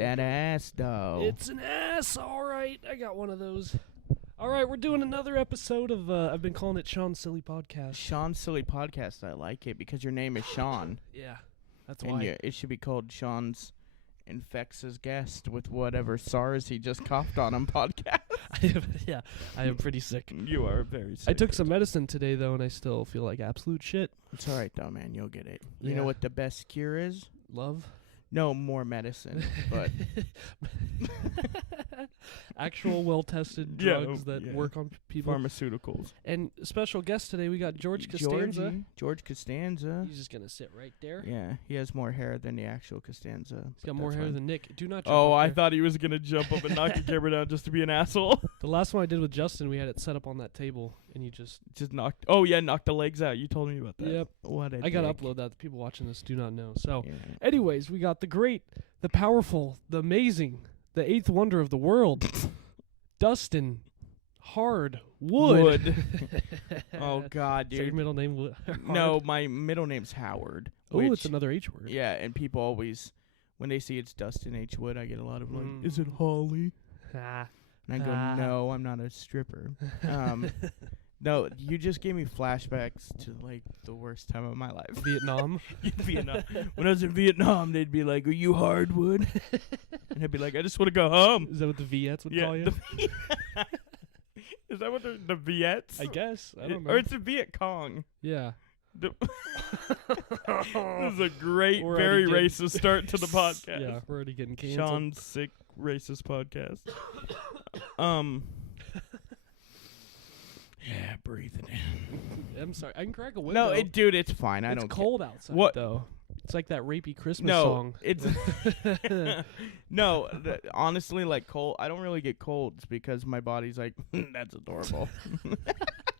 that ass, though. It's an ass, all right. I got one of those. All right, we're doing another episode of, I've been calling it Sean's Silly Podcast. Sean's Silly Podcast. I like it because your name is Sean. Yeah, that's and why. It should be called Sean's Infects His Guest with whatever SARS he just coughed on him podcast. I am pretty sick. You are very sick. I took some medicine today, though, and I still feel like absolute shit. It's all right, though, man. You'll get it. You Yeah. know what the best cure is? Love? No, more medicine, but... Actual well-tested drugs that work on people. Pharmaceuticals. And special guest today, we got George Costanza. George Costanza. He's just going to sit right there. Yeah, he has more hair than the actual Costanza. He's got more hair than Nick. Do not jump Oh, up I there. thought he was going to jump up and knock the camera down just to be an asshole. The last one I did with Justin, we had it set up on that table, and you just... Just knocked... Oh, yeah, knocked the legs out. You told me about that. Yep. What a I got to dick. upload that. The people watching this do not know. So, Yeah. anyways, we got the great, the powerful, the amazing, the eighth wonder of the world, Dustin Wood. Oh, God, Is that your dude. middle name? No, my middle name's Howard. Oh, which, it's another H word. Yeah, and people always, when they see it's Dustin H. Wood, I get a lot of like, Mm. is it Holly? Ah. And I go, no, I'm not a stripper. No, you just gave me flashbacks to like the worst time of my life. Vietnam. Vietnam. When I was in Vietnam, they'd be like, "Are you Hardwood?" And I'd be like, "I just want to go home." Is that what the Viets would call you? Is that what the Viets? I guess. I don't know. Or it's a Viet Cong. Yeah. This is a great, We're very already racist start to the podcast. Yeah, we're already getting canceled. Sean's sick racist podcast. Yeah, breathe it in. I'm sorry. I can crack a window. No, dude, it's fine. I it's don't cold outside, What? though. It's like that rapey Christmas No, song. it's no. Honestly, like cold. I don't really get colds because my body's like, that's adorable.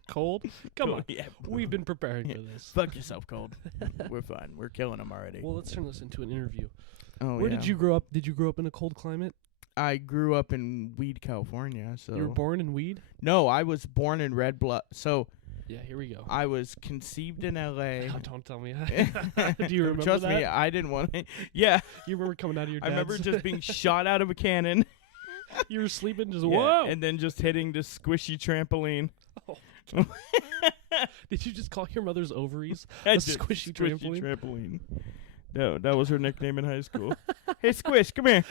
Cold? Come on. Yeah. We've been preparing for this. Fuck yourself, cold. We're fine. We're killing them already. Well, let's turn this into an interview. Oh, Where did you grow up? Did you grow up in a cold climate? I grew up in Weed, California. So You were born in Weed? No, I was born in Red Bluff. So Yeah, here we go. I was conceived in L.A. Oh, don't tell me. Do you remember Trust that? me, I didn't want to. Yeah, You remember coming out of your I dad's? remember just being shot out of a cannon. You were sleeping, just Yeah, whoa. and then just hitting this squishy trampoline. Oh. Did you just call your mother's ovaries I a did. squishy trampoline? No, that was her nickname in high school. Hey, Squish, come here.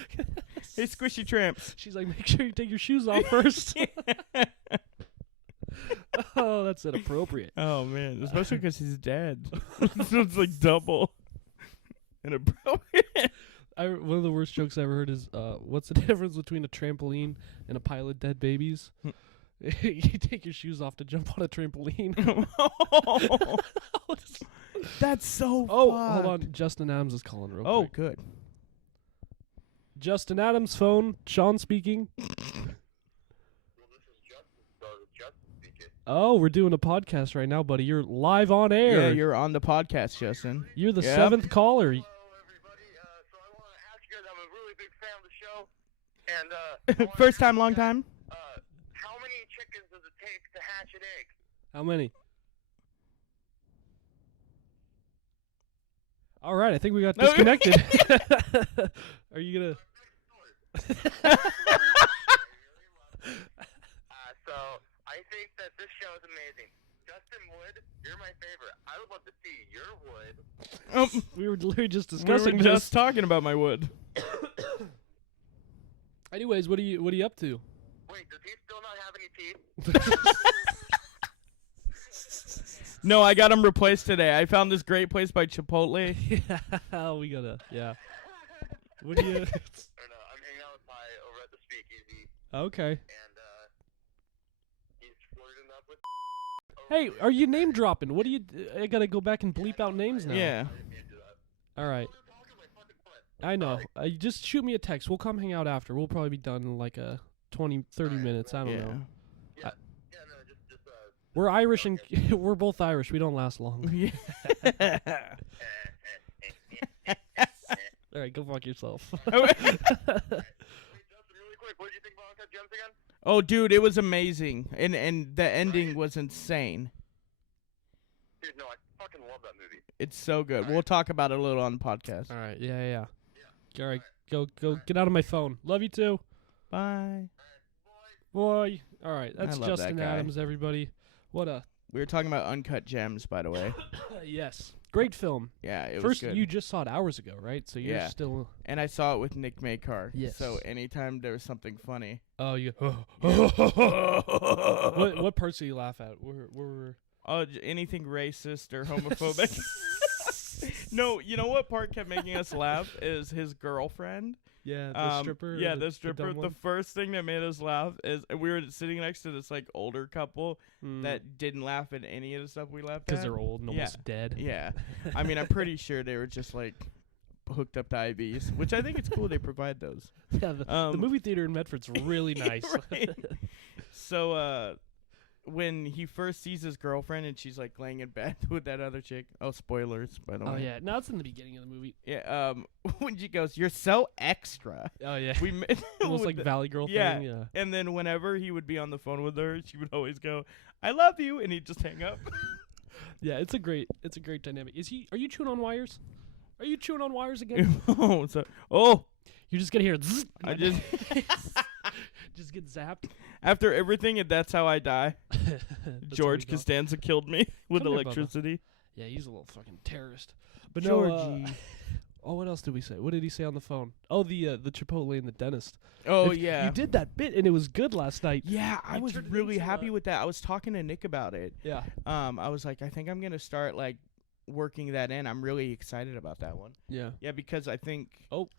Hey, Squishy Tramps. She's like, make sure you take your shoes off first. Oh, that's inappropriate. Oh, man. Especially because he's dead. So it's like double inappropriate. One of the worst jokes I ever heard is, what's the difference between a trampoline and a pile of dead babies? You take your shoes off to jump on a trampoline. That's so Oh, fucked. hold on. Justin Adams is calling real Oh, quick. good. Justin Adams' phone. Sean speaking. Oh, we're doing a podcast right now, buddy. You're live on air. Yeah, you're on the podcast, Justin. You're the Yep. 7th caller. Hello, everybody. So I want to ask you guys, I'm a really big fan of the show. And I wanna First ask time, you long guys, time? How many chickens does it take to hatch an egg? How many? All right, I think we got disconnected. Are you gonna? So I think that this show is amazing. Dustin Wood, you're my favorite. I would love to see your wood. We were literally just We discussing were this. just talking about my wood. Anyways, what are you up to? Wait, does he still not have any teeth? No, I got him replaced today. I found this great place by Chipotle. Yeah, we gotta. Yeah. What do you? Or no, I'm hanging out with Pi over at the Speakeasy, Okay. and he's flirting up with. Hey, are you name dropping? What do you? I gotta go back and bleep out names now. Yeah. All right. I know. Just shoot me a text. We'll come hang out after. We'll probably be done in like 20, 30 minutes. I don't know. Yeah, no, just We're Irish and we're both Irish. We don't last long. Yeah. All right, go fuck yourself. Hey, Justin, really quick, what did you think about Uncut Gems again? Oh, dude, it was amazing. And the ending was insane. Dude, no, I fucking love that movie. It's so good. We'll talk about it a little on the podcast. All right. Yeah. All right, go, get out of my phone. Love you too. Bye. Boy. All right, that's love that Justin guy. Adams, everybody. What a We were talking about Uncut Gems, by the way. yes, great film. Yeah, it was First, good. you just saw it hours ago, right? So you're Yeah. still. And I saw it with Nick Maycar. Yes. So anytime there was something funny. Oh, you. what parts do you laugh at? Where Oh, anything racist or homophobic. No, you know what part kept making us laugh is his girlfriend. Yeah, the stripper. Yeah, the the stripper. dumb The one? first thing that made us laugh is we were sitting next to this like older couple that didn't laugh at any of the stuff we laughed at. Because they're old and Yeah. almost dead. Yeah, I mean, I'm pretty sure they were just like hooked up to IVs, which I think it's cool they provide those. Yeah, the movie theater in Medford's really nice. Right. So, when he first sees his girlfriend and she's like laying in bed with that other chick. Oh, spoilers, by the way. Oh yeah, no, it's in the beginning of the movie. Yeah. When she goes, "You're so extra." Oh yeah, We met almost with like the- Valley Girl yeah. thing. Yeah. And then whenever he would be on the phone with her, she would always go, "I love you," and he'd just hang up. Yeah, it's a great dynamic. Are you chewing on wires? Are you chewing on wires again? You're just gonna hear zzz. I just just get zapped. after everything, and that's how I die. That's George how we go. Costanza killed me with Come here, Bubba. electricity. Yeah, he's a little fucking terrorist. But no. Georgie. Oh, what else did we say? What did he say on the phone? Oh, the Chipotle and the dentist. Oh If- yeah. You did that bit and it was good last night. Yeah, I You was turned it really into happy a- with that. I was talking to Nick about it. Yeah. I was like, I think I'm gonna start like working that in. I'm really excited about that one. Yeah. Yeah, because I think. Oh.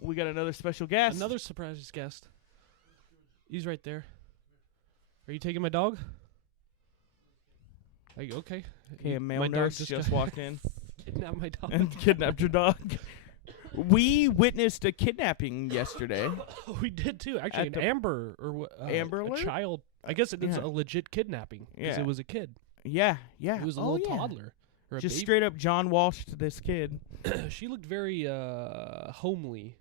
We got another special guest. Another surprise guest. He's right there. Are you taking my dog? Okay. Okay, a male My dog nurse just got walked in kidnapped my dog. and kidnapped your dog. We witnessed a kidnapping yesterday. We did too. Actually, At an the- Amber or Amber a Alert? child. I guess it is Yeah. a legit kidnapping because Yeah. it was a kid. Yeah. It was a little toddler or a Just baby. straight up John Walsh to this kid. She looked very homely.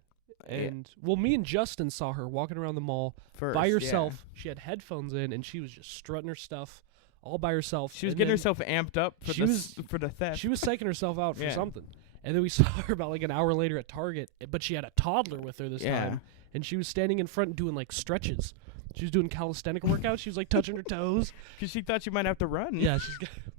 Yeah. And well, me and Justin saw her walking around the mall First, by yeah. herself. She had headphones in and she was just strutting her stuff all by herself. She was And getting then herself amped up for she the was- for the theft. She was psyching herself out for Yeah. something. And then we saw her about like an hour later at Target, but she had a toddler with her this Yeah. time. And she was standing in front doing like stretches. She was doing calisthenic workouts. She was like touching her toes. Because she thought she might have to run. Yeah,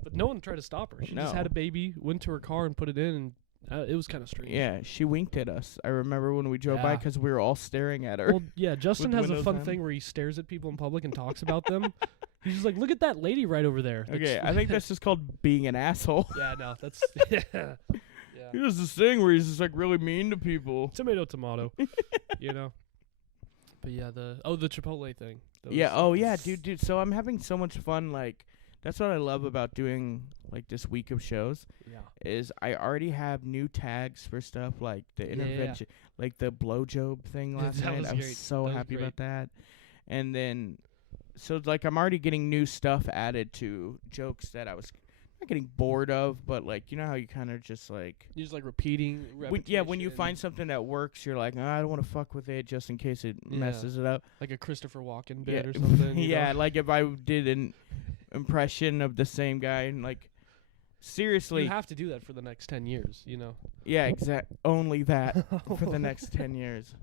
but no one tried to stop her. She just No. had a baby, went to her car and put it in, and it was kind of strange. Yeah, she winked at us. I remember when we drove by Yeah. because we were all staring at her. Well, yeah, Justin With has a windows fun down. thing where he stares at people in public and talks about them. He's just like, look at that lady right over there. Okay, I think that's just called being an asshole. Yeah, no, that's yeah. He does this thing where he's just like really mean to people. Tomato, you know. But yeah, the Chipotle thing. That Yeah. was- Oh yeah, dude. So I'm having so much fun. Like, that's what I love about doing like this week of shows. Yeah. Is I already have new tags for stuff like the Yeah. intervention, like the blowjob thing Yeah, last that night. was I was great. so That was happy great. about that. And then, so like I'm already getting new stuff added to jokes that I was not getting bored of, but like you know how you kind of just like. You're just like repeating. When you repetition, find something that works, you're like, I don't want to fuck with it just in case it Yeah. messes it up. like a Christopher Walken Yeah, bit or something. you yeah, know? like if I did an impression of the same guy, and like, seriously, You have to do that for the next 10 years, you know. yeah, only that for the next 10 years.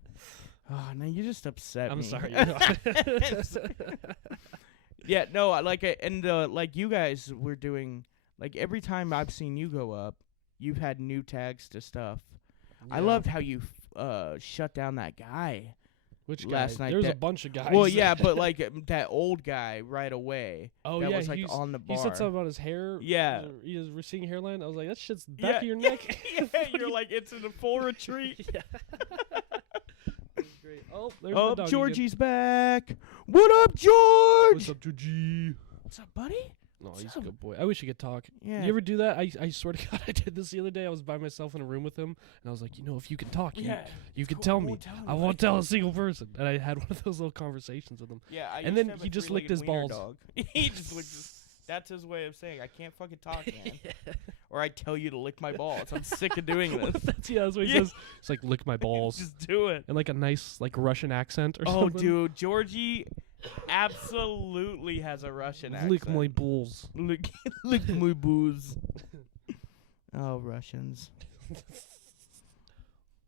Oh, no, you just upset I'm me. sorry. Yeah, no, like you guys were doing, like every time I've seen you go up, you've had new tags to stuff. I Yeah. loved how you shut down that guy. Which guy? last night There was a that- bunch of guys. Well, yeah, but like that old guy right away. oh that yeah, was like on the bar. he said something about his hair. Yeah. He has receding hairline. I was like, that shit's the Yeah, back of your neck. yeah, you're like it's in a full retreat. Yeah. That was great. Oh, there's my Oh, dog again. Georgie's back. What up, George? What's up, Georgie? What's up, buddy? No, What's he's a up? good boy. I wish he could talk. Yeah. You ever do that? I swear to God, I did this the other day. I was by myself in a room with him, and I was like, if you can talk, you can tell me. I won't tell a single person. And I had one of those little conversations with him. Yeah, I And used then to have a he just licked three-legged his wiener balls. Dog. He just licked his. That's his way of saying I can't fucking talk, man. Or I tell you to lick my balls. I'm sick of doing this. that's what he Yeah. says. It's like, lick my balls. Just do it. And like a nice like Russian accent or Oh, something. dude, Georgie absolutely has a Russian accent. Lick my balls. Lick, lick my booze. Oh, Russians.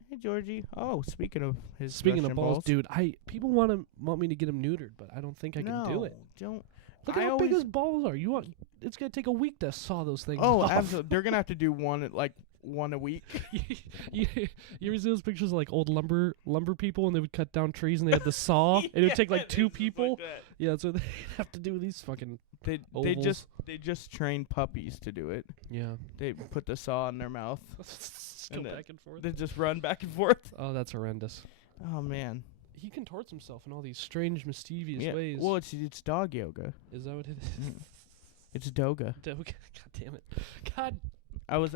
Hey, Georgie. Oh, speaking of his Speaking Russian of balls, dude, people want me to get him neutered, but I don't think I can do it. Don't. Look at how big his balls are. It's gonna take a week to saw those things. Oh, off. absolutely. They're gonna have to do one a week. you ever see those pictures of like old lumber people, and they would cut down trees and they had the saw, and it would take like 2 people. Like Yeah, that's what they have to do with these fucking. they just train puppies to do it. Yeah. They put the saw in their mouth. Just go And back and forth. They just run back and forth. Oh, that's horrendous. Oh man. He contorts himself in all these strange, mischievous Yeah. ways. Well, it's dog yoga. Is that what it is? It's doga. God damn it. God. I was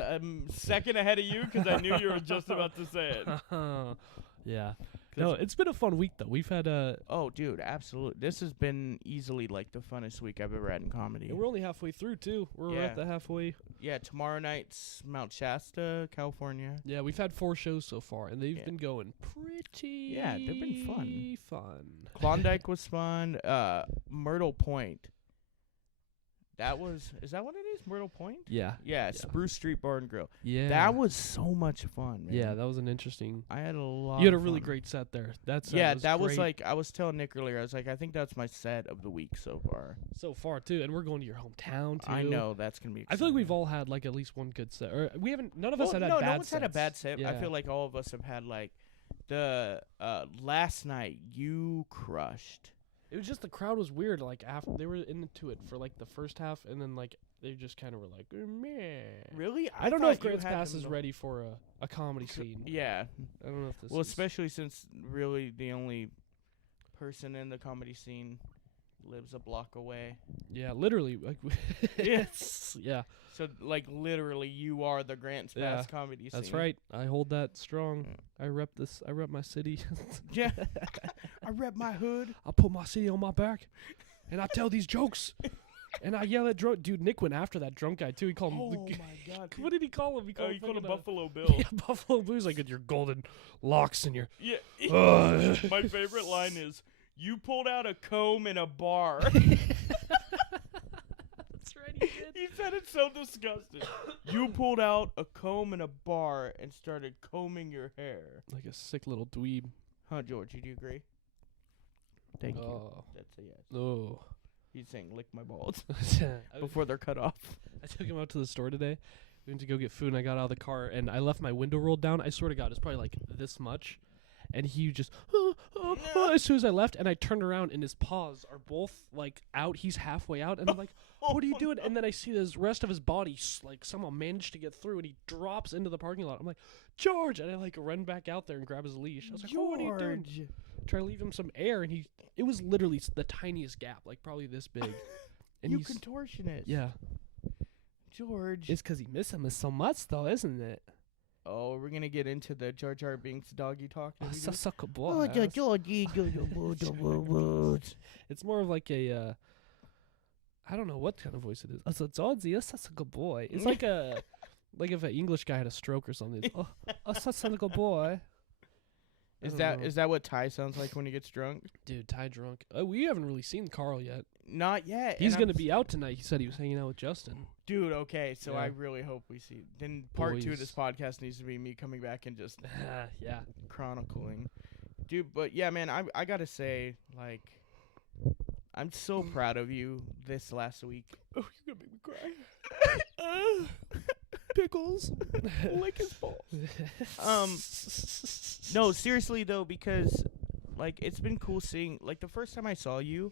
second ahead of you because I knew you were just about to say it. Yeah. No, it's been a fun week though. We've had Oh, dude, absolutely. This has been easily like the funnest week I've ever had in comedy. and we're only halfway through too. We're Yeah. at the halfway. Yeah, tomorrow night's Mount Shasta, California. Yeah, we've had 4 shows so far, and they've Yeah. been going pretty. Yeah, they've been fun. Fun. Klondike was fun. Myrtle Point. Is that what it is? Myrtle Point? Yeah. Yeah, Spruce Street Bar and Grill. Yeah. That was so much fun, man. Yeah, that was an interesting. I had a lot. You had a of really fun. great set there. That was great like I was telling Nick earlier. I was like, I think that's my set of the week so far. so far too, and we're going to your hometown too. I know that's gonna be. I feel like we've exciting. all had like at least one good set, or we haven't. None of us Well, had no, bad no one's had a sets. bad set. I Yeah. feel like all of us have had like the last night you crushed. It was just the crowd was weird. Like after they were into it for like the first half, and then like they just kind of were like, meh. Really? I don't know if thought you Grants had Pass them is the- ready for a comedy scene. Yeah. I don't know if this. Well, is especially since really the only person in the comedy scene lives a block away. yeah, literally like Yes. yeah. So like literally you are the Grants Yeah, Pass comedy scene. That's right. I hold that strong. Yeah. I rep this. I rep my city. Yeah. I rep my hood. I put my city on my back, and I tell these jokes, and I yell at drunk. Dude, Nick went after that drunk guy too. He called him. Oh my god. What did he call him? He called Oh, you him called him fucking, Buffalo Bill. Yeah, Buffalo Blues, like with your golden locks and your. Yeah. Ugh. My favorite line is, "You pulled out a comb in a bar." That's right, he did. He said it so disgusting. You pulled out a comb in a bar and started combing your hair. Like a sick little dweeb. Huh, George? Do you agree? Thank you. Oh. That's a yes. Oh. He's saying lick my balls I before they're cut off. took him out to the store today. We went to go get food, and I got out of the car, and I left my window rolled down. I swear to God, it's probably like this much. And he just, as soon as I left, and I turned around, and his paws are both like out. He's halfway out, and I'm like, "What are you doing?" And then I see the rest of his body like somehow managed to get through, and he drops into the parking lot. I'm like, "George!" And I like run back out there and grab his leash. I was like, "What are you doing?" Try to leave him some air, and it was literally the tiniest gap, like probably this big. And You he's contortionist. yeah. George. It's because he miss him so much, though, isn't it? Oh, we're going to get into the Jar Jar Binks doggy talk. that we do? Suck a boy. It's more of like a, I don't know what kind of voice it is. Georgie, you're such a good boy. It's like like if an English guy had a stroke or something. It's, such a good boy. Is that what Ty sounds like when he gets drunk? Dude, Ty drunk. We haven't really seen Carl yet. Not yet. He's and going to be out tonight. He said he was hanging out with Justin. Dude, okay, so Yeah. I really hope we see. Then part 2 of Boys. this podcast needs to be me coming back and just Yeah. chronicling. Dude, but yeah, man, I gotta say, like, I'm so proud of you this last week. Oh, you're gonna make me cry. Pickles. Lick his balls. No, seriously though, because like it's been cool seeing, like, the first time I saw you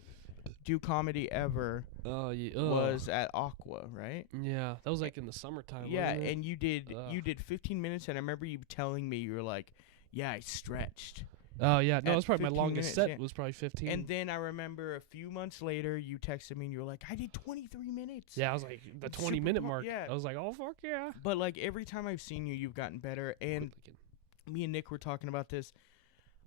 do comedy ever Oh, yeah. was at Aqua, right? Yeah, that was like in the summertime. Yeah, wasn't it? and you Ugh. did 15 minutes, and I remember you telling me, you were like, yeah, I stretched. Oh yeah, no, at it was probably my 15 longest minutes, set. yeah. Was probably 15. And then I remember a few months later, you texted me and you were like, I did 23 minutes. yeah, I was like the It's 20-minute super mark. yeah. I was like, oh fuck yeah. But like every time I've seen you, you've gotten better. And me and Nick were talking about this.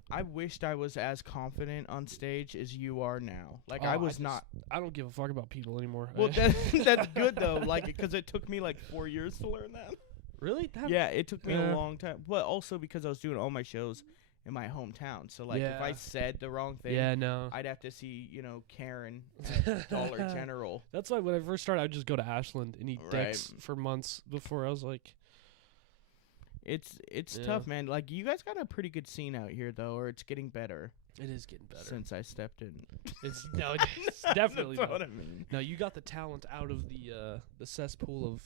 I wished I was as confident on stage as you are now. Like I was not. I don't give a fuck about people anymore. Well, that's good though. Like, because it took me like 4 years to learn that. really? Yeah, it took me a Yeah. long time. But also because I was doing all my shows in my hometown. So like if I Yeah. said the wrong thing, Yeah, no. I'd have to see, Karen at Dollar General. That's why when I first started, I'd just go to Ashland and eat Right. dicks for months before I was like, It's Yeah. tough, man. Like, you guys got a pretty good scene out here, though, or it's getting better It is getting better. since I stepped in. It's it's definitely That's not. what I mean. No, you got the talent out of the cesspool of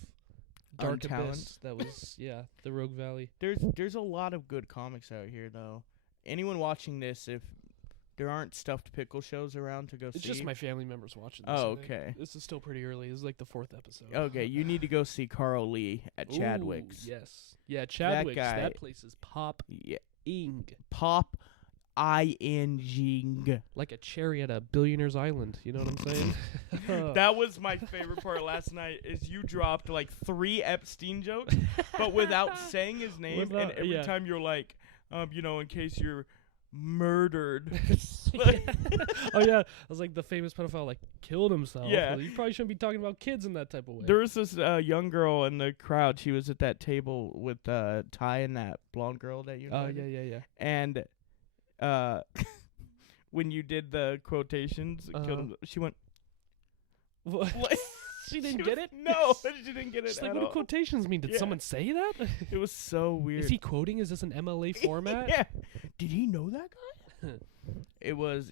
dark Untalent. abyss. That was the Rogue Valley. There's a lot of good comics out here, though. Anyone watching this, if there aren't stuffed pickle shows around to go It's see. just my family members watching this. Oh, I think. okay. This is still pretty early. This is like the 4th episode. Okay, you need to go see Carl Lee at Ooh, Chadwick's. Yes. Yeah, Chadwick's. guy- That place is Yeah, pop-ing. pop, ing. Like a cherry at a billionaire's island. You know what I'm saying? That was my favorite part last night. Is you dropped like 3 Epstein jokes, but without saying his name, and Without- every yeah. time you're like, in case you're murdered. Oh yeah, I was like the famous pedophile like killed himself. Yeah. Well, you probably shouldn't be talking about kids in that type of way. There was this young girl in the crowd. She was at that table with Ty and that blonde girl that you know. Oh yeah. And when you did the quotations, she went. What? Like, She didn't she get was- it? No, she didn't get it. She's like, at what do all. quotations mean? Did Yeah. someone say that? It was so weird. Is he quoting? Is this an MLA format? Yeah. Did he know that guy? It was,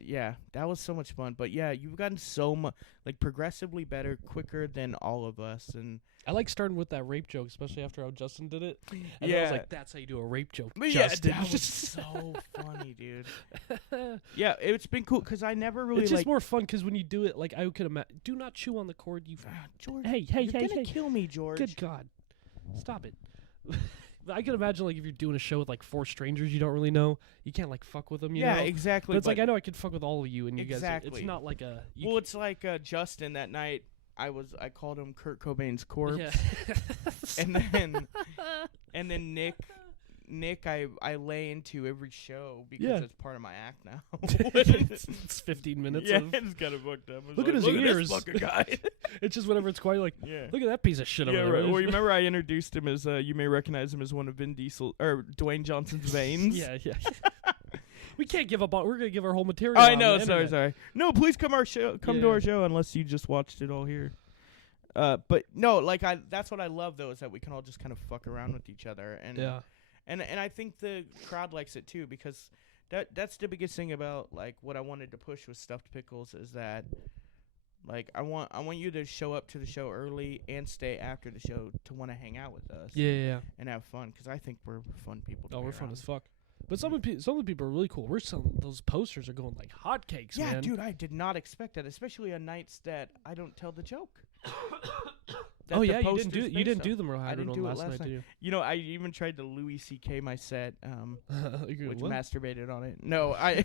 that was so much fun. But yeah, you've gotten so much, like, progressively better, quicker than all of us. And I like starting with that rape joke, especially after how Justin did it. And I was Yeah. like, that's how you do a rape joke, but Justin. that was so funny, dude. Yeah, it's been cool because I never really It's just like. more fun because when you do it, like I could imagine. Do not chew on the cord, you. George, Hey, you're gonna kill me, George. Good God, stop it. I can imagine like if you're doing a show with like 4 strangers you don't really know, you can't like fuck with them. You Yeah, know? exactly. But it's like I know I could fuck with all of you, and you guys. Exactly. It's not like a. Well, it's like Justin that night. I called him Kurt Cobain's corpse, yeah. and then Nick, I lay into every show because Yeah. it's part of my act now. it's 15 minutes. Yeah, Of, it's kind of booked up. It's Look at like, his this ears." fucking guy. it's just whenever it's quiet, like Yeah. look at that piece of shit over Yeah, there. right. Well, you remember I introduced him as you may recognize him as one of Vin Diesel or Dwayne Johnson's veins. Yeah. We can't give up on. We're gonna give our whole material. I on know. the Sorry. internet. No, please come to Yeah. our show unless you just watched it all here. But no, like that's what I love though is that we can all just kind of fuck around with each other and Yeah. and I think the crowd likes it too because that's the biggest thing about like what I wanted to push with Stuffed Pickles is that like I want you to show up to the show early and stay after the show to want to hang out with us Yeah. and have fun because I think we're fun people. To Oh, be we're fun around. as fuck. But some of the people are really cool. We're selling those posters are going like hotcakes, Yeah, man. dude, I did not expect that, especially on nights that I don't tell the joke. Oh the yeah, you poster's didn't based do on. them real hard didn't on do it last last night, night. did You know, I even tried to Louis C.K. my set, you? which What? masturbated on it. No, I.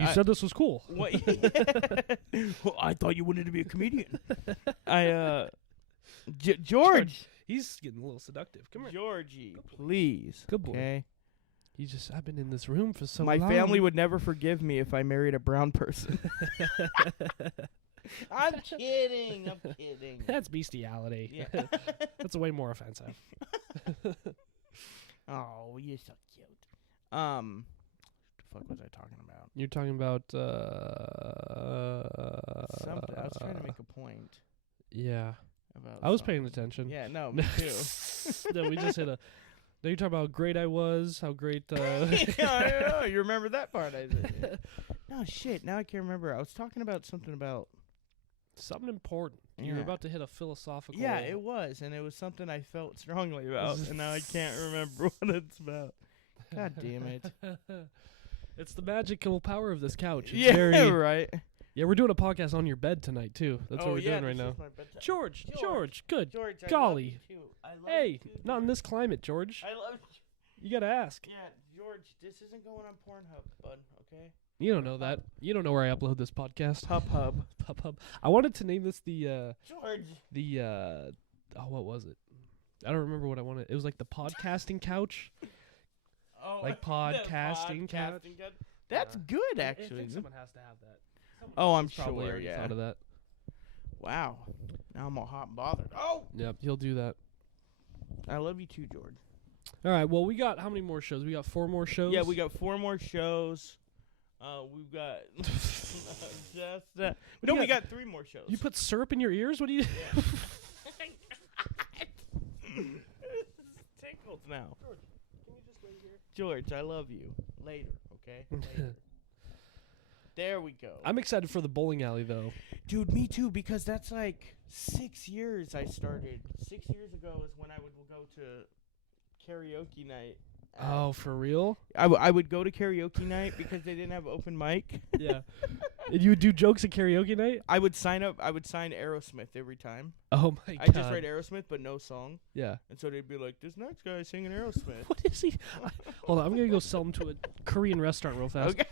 You said this was cool. What? Well, I thought you wanted to be a comedian. George. He's getting a little seductive. Come here. Georgie, please. Good boy. Okay. I've been in this room for so My long. family would never forgive me if I married a brown person. I'm kidding. I'm kidding. That's bestiality. Yeah. That's way more offensive. Oh, you're so cute. What the fuck was I talking about? You're talking about Something. I was trying to make a point Yeah. about. I was something. paying attention. Yeah, no, me too. No, we just hit a. No, you're talking about how great I was, how great. Yeah, you remember that part? I said. No shit. Now I can't remember. I was talking about something about. Something important. You were Yeah. about to hit a philosophical. Yeah, it was, and it was something I felt strongly about, and now I can't remember what it's about. God damn it. It's the magical power of this couch. It's Yeah, very, right. Yeah, we're doing a podcast on your bed tonight too. That's what we're doing right now. George, George, good. George, I Golly. love you too. I love Hey, you too, not in George. this climate, George. I love You gotta ask. Yeah, George, this isn't going on Pornhub, bud, okay? You don't know that. You don't know where I upload this podcast. Hub. Pub. I wanted to name this the George. what was it? I don't remember what I wanted. It was like the podcasting couch. Oh, Like the podcasting couch. couch. That's good, I actually. think someone has to have that. Oh, I'm Probably sure, already yeah. thought of that. Wow. Now I'm all hot and bothered. Oh! Yep, he'll do that. I love you too, George. All right. Well, we got how many more shows? We got 4 more shows. Yeah, we got 4 more shows. We've got we got 3 more shows. You put syrup in your ears? What do you? McDonald's now. George, can you just wait here? George, I love you. Later, okay? Later. There we go. I'm excited for the bowling alley though. Dude, me too, because that's like 6 years I started. 6 years ago is when I would go to karaoke night. Oh, for real? I would go to karaoke night because they didn't have open mic. Yeah. And you would do jokes at karaoke night? I would sign Aerosmith every time. Oh my god. I just write Aerosmith but no song. Yeah. And so they'd be like, this next guy singing Aerosmith. What is he? Hold on, I'm gonna go sell him to a Korean restaurant real fast. Okay.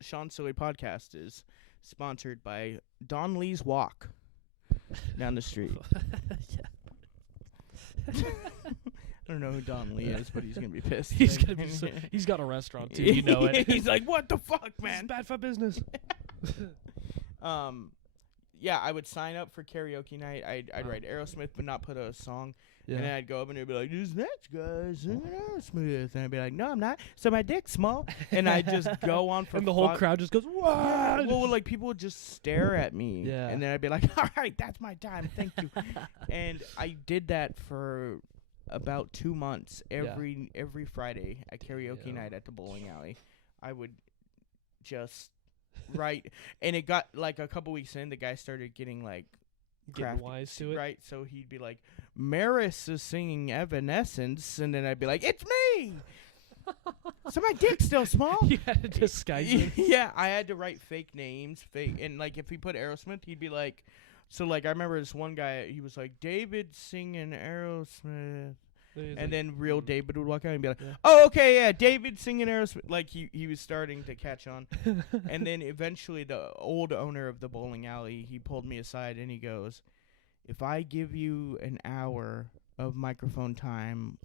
Sean Silly Podcast is sponsored by Don Lee's Walk down the street. I don't know who Don Lee is, but he's gonna be pissed. He's gonna be he's got a restaurant too, you know it. He's like, what the fuck, man? It's bad for business. Yeah, I would sign up for karaoke night. I'd write Aerosmith, but not put a song. Yeah. And then I'd go up and they'd be like, this next guy's singing Aerosmith. And I'd be like, no, I'm not. So my dick's small. And I'd just go on for and the whole crowd just goes, Yeah, "Wow!" well, like people would just stare at me. Yeah. And then I'd be like, all right, that's my time. Thank you. And I did that for about 2 months. Every Friday at karaoke night at the bowling alley, I would just write. And it got like a couple weeks in, the guy started getting like Getting wise to it. Right, so he'd be like, Maris is singing Evanescence, and then I'd be like, it's me! So my dick's still small? You had to disguise it. Yeah, I had to write fake names, and like if he put Aerosmith, he'd be like, so like I remember this one guy, he was like, David singing Aerosmith. And then real David would walk out and be like, oh, okay, yeah, David singing Aerosmith. Like, he was starting to catch on. And then eventually the old owner of the bowling alley, he pulled me aside and he goes, if I give you an hour of microphone time,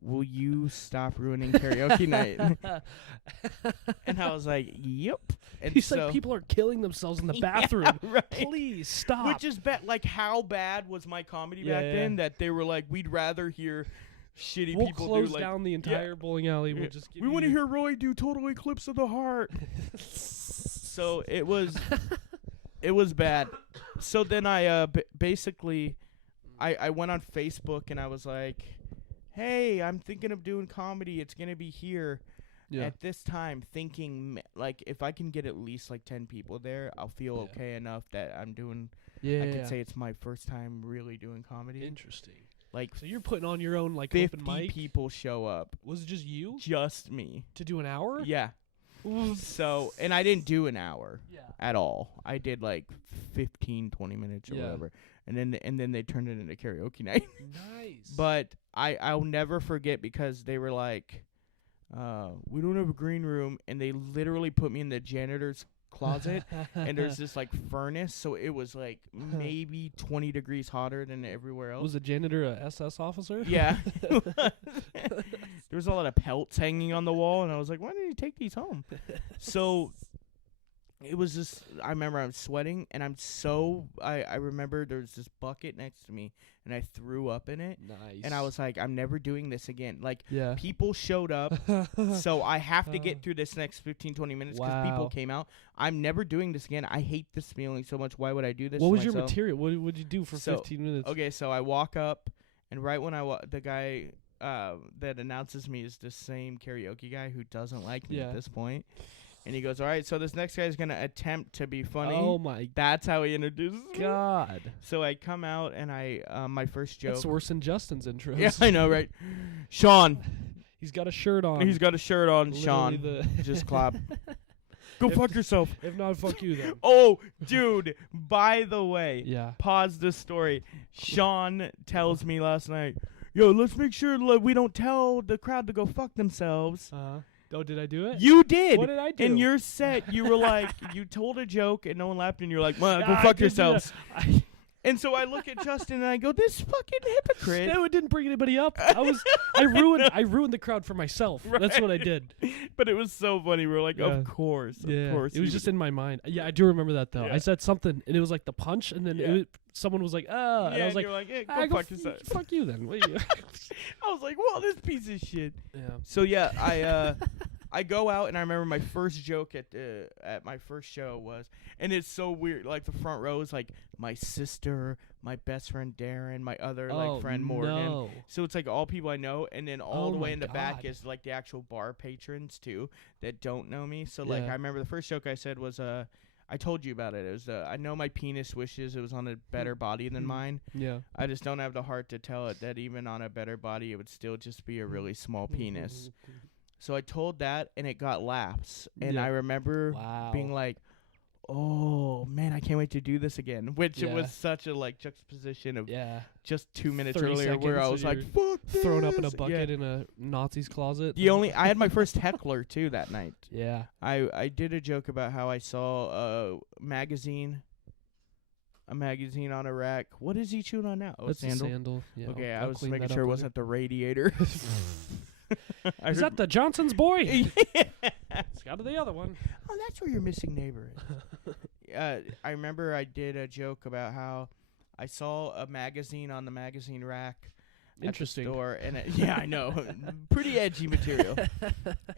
will you stop ruining karaoke night? And I was like, yep. And he's so, like, people are killing themselves in the bathroom. Yeah, right. Please stop. Which is like how bad was my comedy back then that they were like, we'd rather hear shitty we'll people close do like down the entire bowling alley. We'll just give we want to you- hear Roy do Total Eclipse of the Heart. So it was bad. So then I basically I went on Facebook and I was like, hey, I'm thinking of doing comedy. It's gonna be here. At this time, thinking like if I can get at least like 10 people there, I'll feel okay enough that I'm doing. I can say it's my first time really doing comedy. Interesting. Like, so you're putting on your own like 50 open mic. people show up. Was it just you? Just me. To do an hour? Yeah. So, and I didn't do an hour Yeah. at all. I did like 15, 20 minutes or whatever. And then they turned it into karaoke night. Nice. But I'll never forget because they were like, we don't have a green room, and they literally put me in the janitor's closet, and there's this like furnace, so it was like maybe 20 degrees hotter than everywhere else. Was the janitor a SS officer? Yeah. There was a lot of pelts hanging on the wall, and I was like, why didn't you take these home? So it was just, I remember I was sweating, and I remember there was this bucket next to me, and I threw up in it. Nice. And I was like, I'm never doing this again. Like, yeah. people showed up, so I have to get through this next 15, 20 minutes because people came out. I'm never doing this again. I hate this feeling so much. Why would I do this What to was your myself? material? What would you do for 15 minutes? Okay, so I walk up, and right when the guy that announces me is the same karaoke guy who doesn't like me at this point. And he goes, all right, so this next guy is going to attempt to be funny. Oh, my That's how he introduces me. God. So I come out, and my first joke. That's worse than Justin's intros. Yeah, I know, right? Sean. He's got a shirt on. He's got a shirt on, Literally Sean. Just clap. Go fuck yourself. If not, fuck you then. Oh, dude, by the way. Yeah. Pause this story. Sean tells me last night, yo, let's make sure we don't tell the crowd to go fuck themselves. Oh, did I do it? You did. What did I do? In your set, you were like, you told a joke and no one laughed, and you're like, well, go fuck yourselves. And so I look at Justin and I go, this fucking hypocrite. No, it didn't bring anybody up. I ruined the crowd for myself. Right. That's what I did. But it was so funny. We were like, of course. It was just in my mind. Yeah, I do remember that though. Yeah. I said something and it was like the punch, and then someone was like, and I was like, you're like, yeah, go fuck yourself. Fuck you then. What are you? I was like, well, this piece of shit. Yeah. So yeah, I go out and I remember my first joke at my first show was, and it's so weird. Like the front row is like my sister, my best friend Darren, my other like friend Morgan. No. So it's like all people I know, and then all Oh the way my in the back God. is like the actual bar patrons too that don't know me. So like Yeah. I remember the first joke I said was I told you about it. It was I know my penis wishes it was on a better body than mine. Yeah. I just don't have the heart to tell it that even on a better body it would still just be a really small penis. So I told that and it got laughs. And Yeah. I remember Wow. being like, oh man, I can't wait to do this again. Which it Yeah. was such a like juxtaposition of Yeah. just 2 minutes 30 earlier where seconds I and was like, you're fuck this. Thrown up in a Yeah. bucket in a Nazi's closet. I had my first heckler too that night. Yeah. I did a joke about how I saw a magazine on a rack. What is he chewing on now? Oh, That's sandal. a sandal. Yeah, Okay, I'll I was clean making that sure it up wasn't the radiator. I Is heard- that the Johnson's boy? Yeah. It's got the other one. Oh, that's where your missing neighbor is. I remember I did a joke about how I saw a magazine on the magazine rack Interesting. at the store, and yeah, I know, pretty edgy material.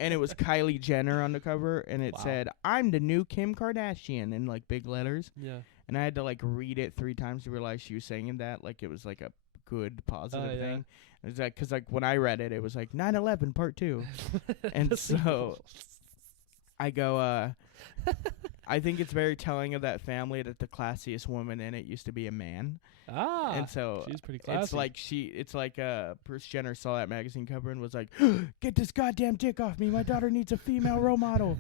And it was Kylie Jenner on the cover, and it Wow. said, "I'm the new Kim Kardashian" in like big letters. Yeah. And I had to like read it 3 times to realize she was saying that like it was like a good positive yeah. thing. It's like because like when I read it, it was like 9/11 Part 2, and so I go, I think it's very telling of that family that the classiest woman in it used to be a man. Ah. And so she's pretty classy. it's like Bruce Jenner saw that magazine cover and was like, "Get this goddamn dick off me. My daughter needs a female role model."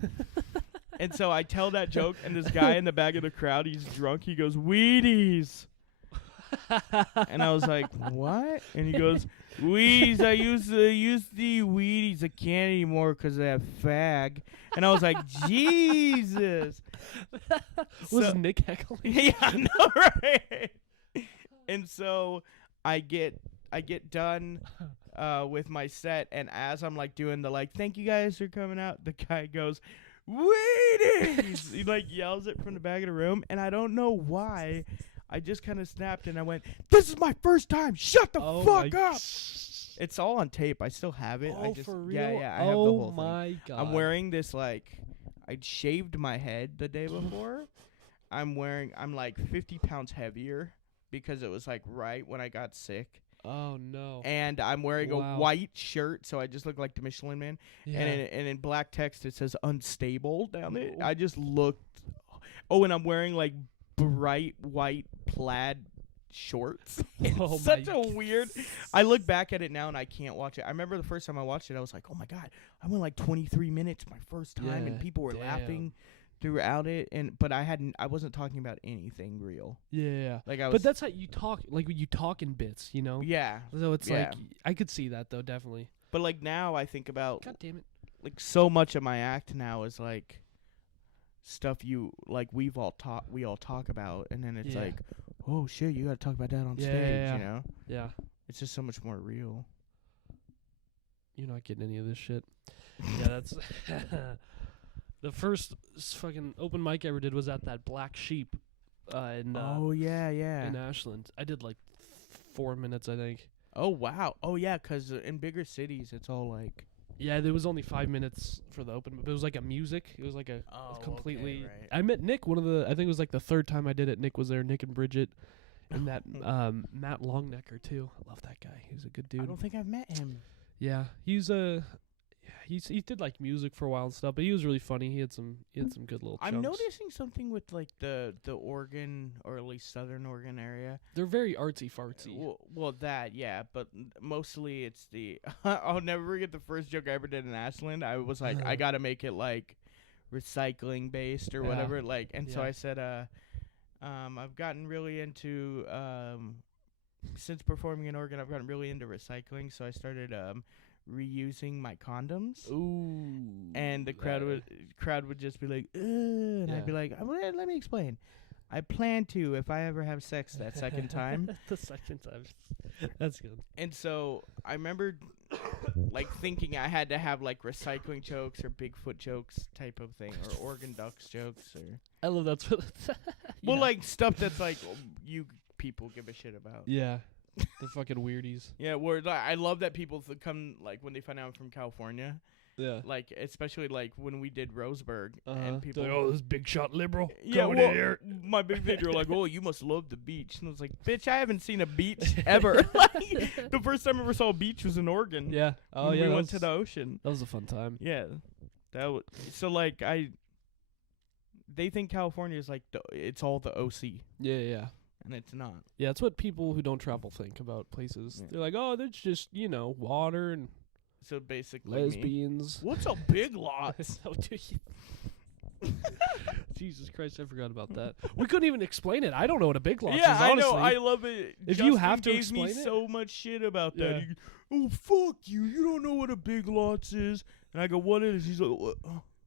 And so I tell that joke, and this guy in the back of the crowd, he's drunk. He goes, "Wheaties." And I was like, "What?" And he goes, "Wheaties. I used the Wheaties. I can't anymore because I have fag." And I was like, "Jesus." Was So- Nick heckling? Yeah, I know, right? And so I get done with my set, and as I'm like doing the like, "Thank you guys for coming out," the guy goes, "Wheaties!" He like yells it from the back of the room, and I don't know why. I just kind of snapped and I went, "This is my first time. Shut the fuck up." It's all on tape. I still have it. I Oh, just, for real? Yeah, I have the whole thing. my God. I'm wearing this like I'd shaved my head the day before. I'm like 50 pounds heavier because it was like right when I got sick. Oh, no. And I'm wearing a Wow. white shirt, so I just look like the Michelin Man. Yeah. And in black text it says "unstable" down it. No. I just looked. Oh, and I'm wearing like bright white plaid shorts. It's Oh such my a weird. I look back at it now and I can't watch it. I remember the first time I watched it, I was like, "Oh my God, I went like 23 minutes my first time," and Yeah, people were damn. laughing throughout it. But I wasn't talking about anything real. Yeah. Like I was. But that's how you talk. Like when you talk in bits, you know. yeah. So it's Yeah. like I could see that though, definitely. But like now I think about God damn it. like so much of my act now is like stuff we all talk about, and then it's Yeah. like, "Oh shit, you got to talk about that on Yeah, stage," yeah. you know? Yeah. It's just so much more real. You're not getting any of this shit. Yeah, that's the first fucking open mic I ever did was at that Black Sheep in Oh yeah, yeah. in Ashland. I did like 4 minutes, I think. Oh wow. Oh yeah, 'cause in bigger cities it's all like Yeah, there was only 5 minutes for the open, but it was like a music. It was like a completely. right. I met Nick. I think it was like the 3rd time I did it. Nick was there. Nick and Bridget, and that Matt Longnecker too. I love that guy. He's a good I dude. don't think I've met him. Yeah, he did like music for a while and stuff, but he was really funny. He had some good little. I'm chunks. noticing something with like the Oregon, or at least Southern Oregon area. They're very artsy fartsy. Well, that, yeah, but mostly it's the. I'll never forget the first joke I ever did in Ashland. I was like, I gotta make it like recycling based or Yeah. whatever. Like, and so Yeah. I said, I've gotten really into since performing in Oregon, I've gotten really into recycling. So I started reusing my condoms. Ooh. And the crowd would just be like, "Ugh," and Yeah. I'd be like, let me explain. I plan to if I ever have sex that second time. The second time. That's good. And so I remember like thinking I had to have like recycling jokes or Bigfoot jokes type of thing, or Oregon Ducks jokes, or I love that. well, Yeah. like stuff that's like you people give a shit about. Yeah. The fucking weirdies. Yeah, where I love that people come like when they find out I'm from California, Yeah. Like, especially like when we did Roseburg And and people. like, oh, this big shot liberal. Yeah, coming well, in here. my big fans were like, "Oh, you must love the beach." And I was like, "Bitch, I haven't seen a beach ever." Like, the first time I ever saw a beach was in Oregon. Yeah. Oh, when yeah. we went to the ocean. That was a fun time. Yeah, that was so like They think California is like it's all the OC, Yeah. and it's not. Yeah, it's what people who don't travel think about places. Yeah. They're like, oh, that's just, water and So basically, me. lesbians. What's a big lot? So do you- Jesus Christ, I forgot about that. We couldn't even explain it. I don't know what a big lot is, Yeah, I honestly. know. I love it. If Justin you have to gave explain me it- so much shit about that. Yeah. He goes, oh, fuck you. You don't know what a big lots is. And I go, what is? He's like, what?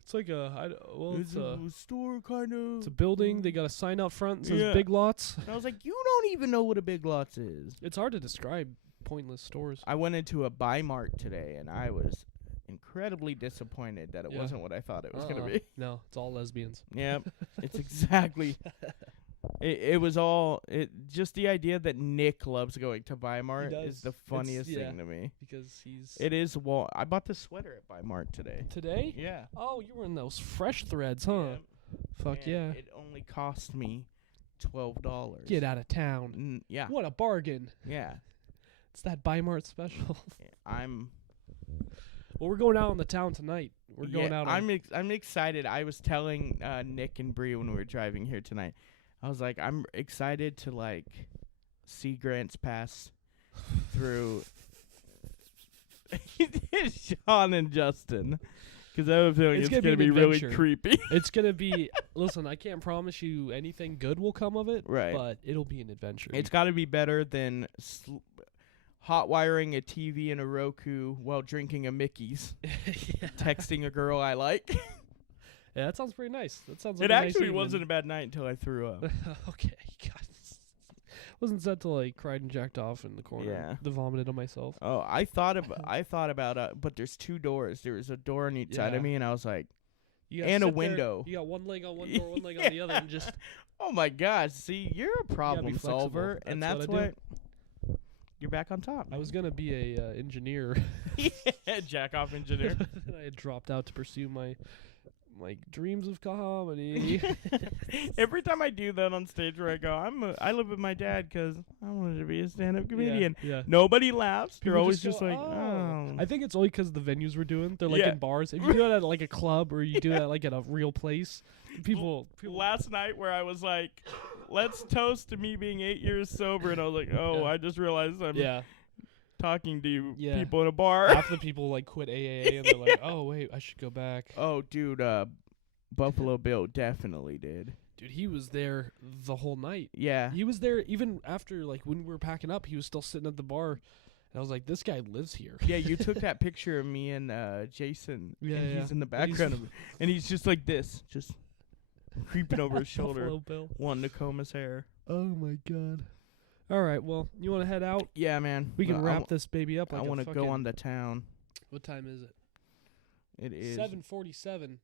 It's like It's a store kind of. it's a building. They got a sign out front that says Yeah. Big Lots. And I was like, you don't even know what a big lots is. It's hard to describe pointless stores. I went into a Buy Mart today, and I was incredibly disappointed that it Yeah. wasn't what I thought it was going to be. No, it's all lesbians. Yeah, it's exactly. It was all just the idea that Nick loves going to Buy Mart does. is the It's- funniest yeah. thing to me. Because he's... It is. Well, I bought the sweater at Buy Mart today. Today? Yeah. Oh, you were in those fresh threads, huh? Yeah. Fuck And yeah. It only cost me $12. Get out of town. Yeah. What a bargain. Yeah. It's that Buy Mart special. I'm. Well, we're going out on the town tonight. We're going out on... I'm excited. I was telling Nick and Bree when we were driving here tonight. I was like, I'm excited to like see Grants Pass through Sean and Justin, because I have a feeling It's it's gonna gonna be be an really adventure. creepy. It's going to be... Listen, I can't promise you anything good will come of it. Right. But it'll be an adventure. It's got to be better than hot wiring a TV and a Roku while drinking a Mickey's, Yeah. texting a girl I like. Yeah, that sounds pretty nice. That sounds like It a nice actually evening. wasn't a bad night until I threw up. Okay, God. Wasn't set till I cried and jacked off in the corner. Yeah. The vomited on myself. Oh, I thought about but there's two doors. There was a door on each side Yeah. of me, and I was like, You gotta and a sit there, window. You got one leg on one door, one leg on the other, and just oh my gosh, see, you're a problem flexible. solver, and That's that's what I do. what you're back on top. I was gonna be a engineer. Yeah, jack off engineer. And I had dropped out to pursue my dreams of comedy. Every time I do that on stage where I go, I live with my dad because I wanted to be a stand-up comedian. Yeah. Nobody laughs. People You're always just just go, like, "Oh." oh. I think it's only because the venues we're doing. They're like Yeah. in bars. If you do it at like a club or you do that like at a real place, people Last night where I was like, let's toast to me being 8 years sober, and I was like, oh, Yeah. I just realized I'm yeah. talking to Yeah. people in a bar. Half the people like quit AAA and they're like, oh wait, I should go back. Oh, dude, Buffalo Bill definitely did. Dude, he was there the whole night. Yeah. He was there even after, like, when we were packing up, he was still sitting at the bar. And I was like, this guy lives here. Yeah, you took that picture of me and Jason, Yeah, and yeah. he's in the And he's- background of it, and he's just like this, just creeping over his shoulder, Buffalo Bill. wanting to comb his hair. Oh, my God. All right, well, you want to head out? Yeah, man. We can I wrap this baby up. I Like want to to go on the town. What time is it? It is. 7:47.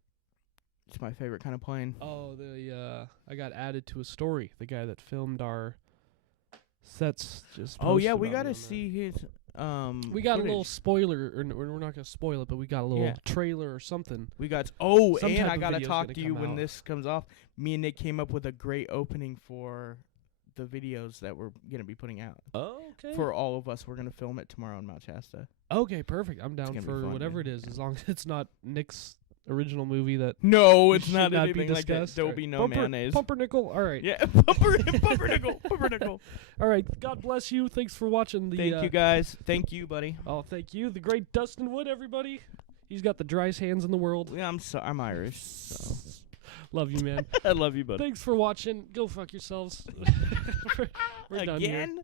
It's my favorite kind of plane. Oh, I got added to a story. The guy that filmed our sets just. Oh yeah, posted we on gotta there. see his. We got a little footage. spoiler, or we're not gonna spoil it, but we got a little Yeah. trailer or something. We got. Some And type I of gotta video's talk gonna to you come when out. this comes off. Me and Nick came up with a great opening for the videos that we're gonna be putting out. Oh, okay. For all of us, we're gonna film it tomorrow in Mount Shasta. Okay, perfect. I'm down gonna be for fun, whatever dude. it is, as long as it's not Nick's original movie that No, it's should not not be anything like that. discussed. There'll Alright. be no Bumper- mayonnaise. Pumpernickel. All right. Yeah, pumpernickel. All right. God bless you. Thanks for watching the. Thank you guys. Thank you, buddy. Oh, thank you. The great Dustin Wood, everybody. He's got the driest hands in the world. Yeah, I'm Irish. So. Love you, man. I love you, buddy. Thanks for watching. Go fuck yourselves. We're done here. Again?